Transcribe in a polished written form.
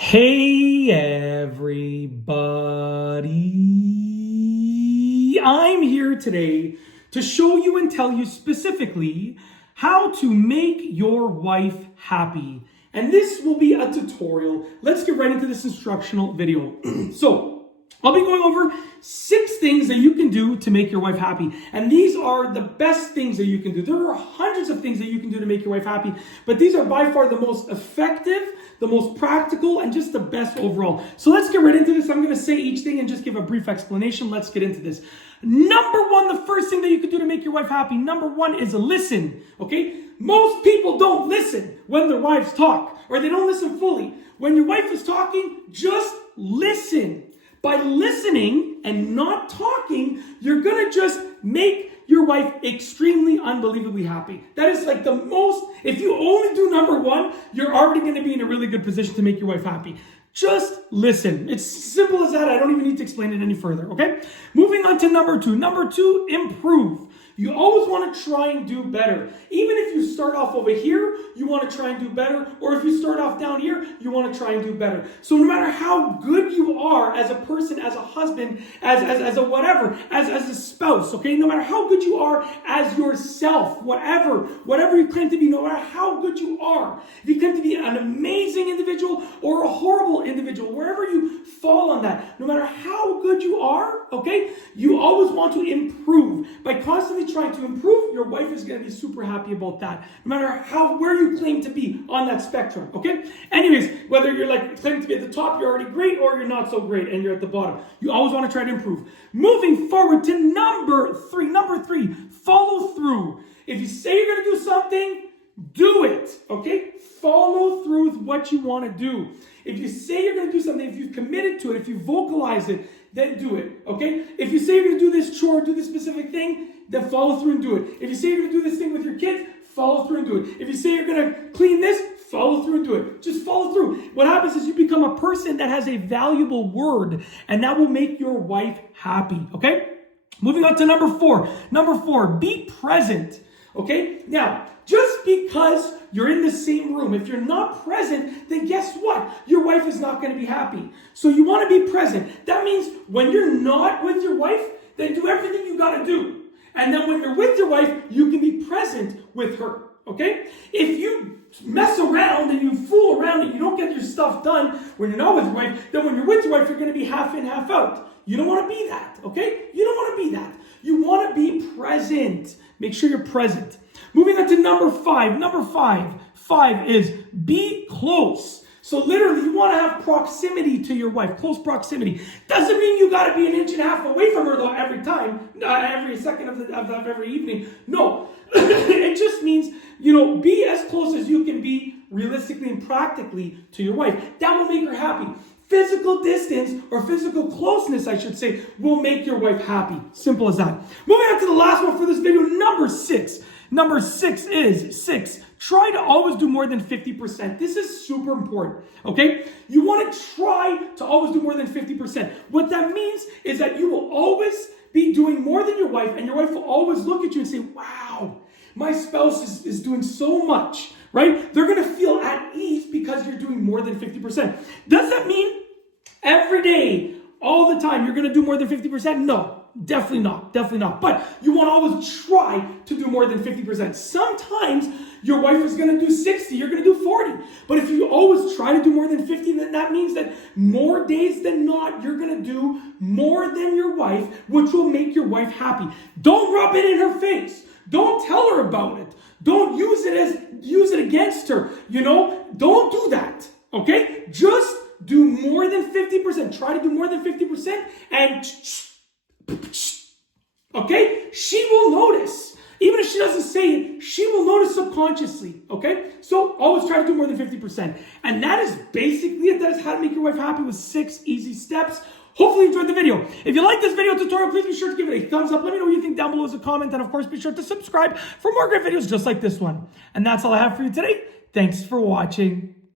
Hey everybody, I'm here today to show you and tell you specifically how to make your wife happy. And this will be a tutorial. Let's get right into this instructional video. So, I'll be going over 6 things that you can do to make your wife happy. And these are the best things that you can do. There are hundreds of things that you can do to make your wife happy, but these are by far the most effective, the most practical, and just the best overall. So let's get right into this. I'm going to say each thing and just give a brief explanation. Let's get into this. Number 1, the first thing that you can do to make your wife happy, number 1 is listen, okay? Most people don't listen when their wives talk, or they don't listen fully. When your wife is talking, just listen. By listening and not talking, you're going to just make your wife extremely unbelievably happy. That is like the most, if you only do number 1, you're already going to be in a really good position to make your wife happy. Just listen. It's simple as that. I don't even need to explain it any further, okay? Moving on to number 2. Number 2, improve. You always want to try and do better. Even if you start off over here, you want to try and do better. Or if you start off down here, you want to try and do better. So no matter how good you are as a person, as a husband, as a whatever, as a spouse, okay? No matter how good you are as yourself, whatever you claim to be, no matter how good you are, if you claim to be an amazing individual or a horrible individual, wherever you fall on that, no matter how good you are, okay, you always want to improve. By constantly trying to improve, your wife is going to be super happy about that. No matter where you claim to be on that spectrum, okay? Anyways, whether you're like claiming to be at the top, you're already great, or you're not so great and you're at the bottom. You always want to try to improve. Moving forward to number 3. Number 3, follow through. If you say you're going to do something, do it, okay? Follow through with what you want to do. If you say you're going to do something, if you've committed to it, if you vocalize it, then do it, okay? If you say you're going to do this chore, do this specific thing, then follow through and do it. If you say you're going to do this thing with your kids, follow through and do it. If you say you're going to clean this, follow through and do it. Just follow through. What happens is you become a person that has a valuable word, and that will make your wife happy, okay? Moving on to number 4. Number 4, be present, okay? Now, just because you're in the same room, if you're not present, then guess what? Your wife is not going to be happy. So you want to be present. That means when you're not with your wife, then do everything you got to do. And then when you're with your wife, you can be present with her, okay? If you mess around and you fool around and you don't get your stuff done when you're not with your wife, then when you're with your wife, you're going to be half in, half out. You don't want to be that, okay? You don't want to be that. You want to be present. Make sure you're present. Moving on to number 5. Number 5. 5 is be close. So literally, you want to have proximity to your wife, close proximity. Doesn't mean you got to be an inch and a half away from her though every time, every second of every evening. No, it just means, be as close as you can be realistically and practically to your wife. That will make her happy. Physical distance, or physical closeness, I should say, will make your wife happy. Simple as that. Moving on to the last one for this video, number 6. Number 6 is try to always do more than 50%. This is super important, okay? You want to try to always do more than 50%. What that means is that you will always be doing more than your wife, and your wife will always look at you and say, wow, my spouse is doing so much, right? They're going to feel at ease because you're doing more than 50%. Does that mean every day, all the time, you're going to do more than 50%? No. Definitely not. Definitely not. But you want to always try to do more than 50%. Sometimes your wife is going to do 60, you're going to do 40. But if you always try to do more than 50, then that means that more days than not, you're going to do more than your wife, which will make your wife happy. Don't rub it in her face. Don't tell her about it. Don't use it against her. Don't do that. Okay? Just do more than 50%. Try to do more than 50% and okay? She will notice. Even if she doesn't say it, she will notice subconsciously, okay? So always try to do more than 50%. And that is basically it. That is how to make your wife happy with 6 easy steps. Hopefully you enjoyed the video. If you like this video tutorial, please be sure to give it a thumbs up. Let me know what you think down below as a comment. And of course, be sure to subscribe for more great videos just like this one. And that's all I have for you today. Thanks for watching.